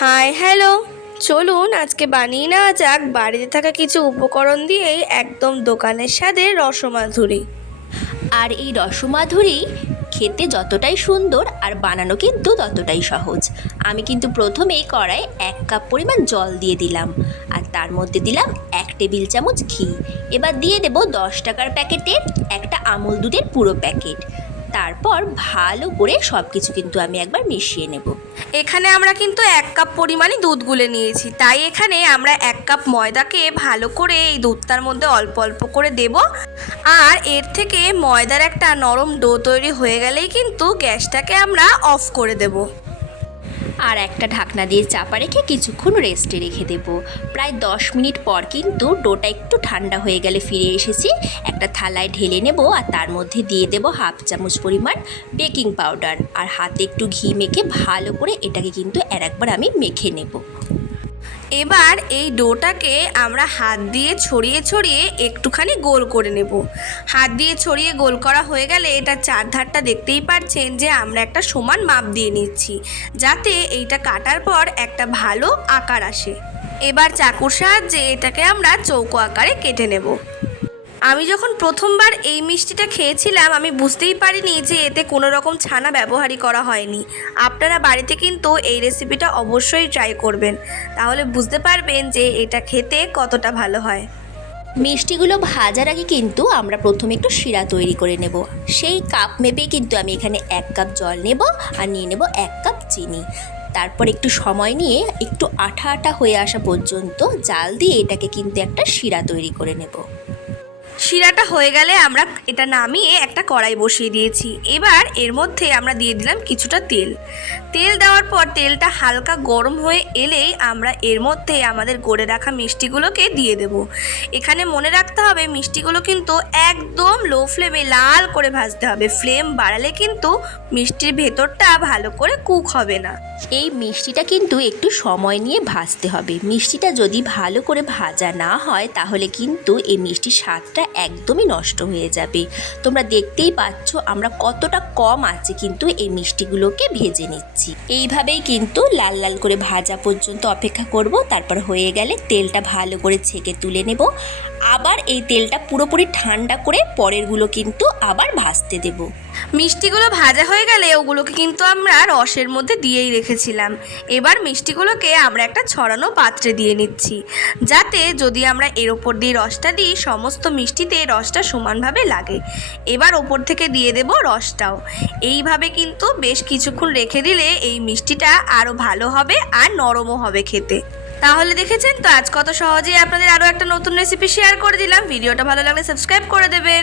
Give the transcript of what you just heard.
Hi hello, চলুন আজকে বানিয়ে নেওয়া যাক বাড়িতে থাকা কিছু উপকরণ দিয়েই একদম দোকানের স্বাদে রসমাধুরী। আর এই রসমাধুরী খেতে যতটাই সুন্দর আর বানানো কিন্তু ততটাই সহজ। আমি কিন্তু প্রথমেই কড়াই 1 কাপ পরিমাণ জল দিয়ে দিলাম, আর তার মধ্যে দিলাম 1 টেবিল চামচ ঘি। এবার দিয়ে দেব 10 টাকার প্যাকেটের একটা আমুল দুধের পুরো প্যাকেট। তারপর ভালো করে সব কিছু কিন্তু আমি একবার মিশিয়ে নেব। এখানে আমরা কিন্তু 1 কাপ পরিমাণই দুধ গুলে নিয়েছি, তাই এখানে আমরা 1 কাপ ময়দাকে ভালো করে এই দুধটার মধ্যে অল্প অল্প করে দেব। আর এর থেকে ময়দার একটা নরম ডো তৈরি হয়ে গেলেই কিন্তু গ্যাসটাকে আমরা অফ করে দেব। আর একটা ঢাকনা দিয়ে চাপা রেখে কিছুক্ষণ রেস্টে রেখে দেব। প্রায় 10 মিনিট পর কিন্তু ডোটা একটু ঠান্ডা হয়ে গেলে ফিরে এসেছি। একটা থালায় ঢেলে নেব, আর তার মধ্যে দিয়ে দেব 1/2 চামচ পরিমাণ বেকিং পাউডার। আর হাতে একটু ঘি মেখে ভালো করে এটাকে কিন্তু একবার আমি মেখে নেব। এবার এই ডোটাকে আমরা হাত দিয়ে ছড়িয়ে ছড়িয়ে একটুখানি গোল করে নেব। হাত দিয়ে ছড়িয়ে গোল করা হয়ে গেলে এটার চারধারটা দেখতেই পাচ্ছেন যে আমরা একটা সমান মাপ দিয়ে নিচ্ছি, যাতে এইটা কাটার পর একটা ভালো আকার আসে। এবার চাকুর সাহায্যে এটাকে আমরা চৌকো আকারে কেটে নেব। আমি যখন প্রথমবার এই মিষ্টিটা খেয়েছিলাম আমি বুঝতেই পারিনি যে এতে কোনো রকম ছানা ব্যবহারই করা হয়নি। আপনারা বাড়িতে কিন্তু এই রেসিপিটা অবশ্যই ট্রাই করবেন, তাহলে বুঝতে পারবেন যে এটা খেতে কতটা ভালো হয়। মিষ্টিগুলো ভাজার আগে কিন্তু আমরা প্রথমে একটু শিরা তৈরি করে নেব। সেই কাপ মেপেই কিন্তু আমি এখানে 1 কাপ জল নেব, আর নিয়ে নেব 1 কাপ চিনি। তারপর একটু সময় নিয়ে একটু আঠা আঠা হয়ে আসা পর্যন্ত জাল দিয়ে এটাকে কিন্তু একটা শিরা তৈরি করে নেব। শিরাটা হয়ে গেলে আমরা এটা নামিয়ে একটা কড়াই বসিয়ে দিয়েছি। এবার এর মধ্যে আমরা দিয়ে দিলাম কিছুটা তেল। তেল দেওয়ার পর তেলটা হালকা গরম হয়ে এলেই আমরা এর মধ্যে আমাদের গড়ে রাখা মিষ্টিগুলোকে দিয়ে দেব। এখানে মনে রাখতে হবে মিষ্টিগুলো কিন্তু একদম লো ফ্লেমে লাল করে ভাজতে হবে। ফ্লেম বাড়ালে কিন্তু মিষ্টির ভেতরটা ভালো করে কুক হবে না। এই মিষ্টিটা কিন্তু একটু সময় নিয়ে ভাজতে হবে। মিষ্টিটা যদি ভালো করে ভাজা না হয় তাহলে কিন্তু এই মিষ্টির স্বাদটা একদমই নষ্ট হয়ে যাবে। তোমরা দেখতেই পাচ্ছ আমরা কতটা কম আছে কিন্তু এই মিষ্টিগুলোকে ভেজে নিচ্ছি। এইভাবেই কিন্তু লাল লাল করে ভাজা পর্যন্ত অপেক্ষা করব। তারপর হয়ে গেলে তেলটা ভালো করে ছেঁকে তুলে নেব। আবার এই তেলটা পুরোপুরি ঠান্ডা করে পরেরগুলো কিন্তু আবার ভাজতে দেব। মিষ্টিগুলো ভাজা হয়ে গেলে ওগুলোকে কিন্তু আমরা রসের মধ্যে দিয়েই রেখেছিলাম। এবার মিষ্টিগুলোকে আমরা একটা ছড়ানো পাত্রে দিয়ে নিচ্ছি, যাতে যদি আমরা এর ওপর দিয়ে রসটা দিই সমস্ত মিষ্টিতে রসটা সমানভাবে লাগে। এবার ওপর থেকে দিয়ে দেব রসটাও। এইভাবে কিন্তু বেশ কিছুক্ষণ রেখে দিলে এই মিষ্টিটা আরও ভালো হবে আর নরমও হবে খেতে। তাহলে দেখেছেন তো আজ কত সহজেই আপনাদের আরও একটা নতুন রেসিপি শেয়ার করে দিলাম। ভিডিওটা ভালো লাগলে সাবস্ক্রাইব করে দেবেন।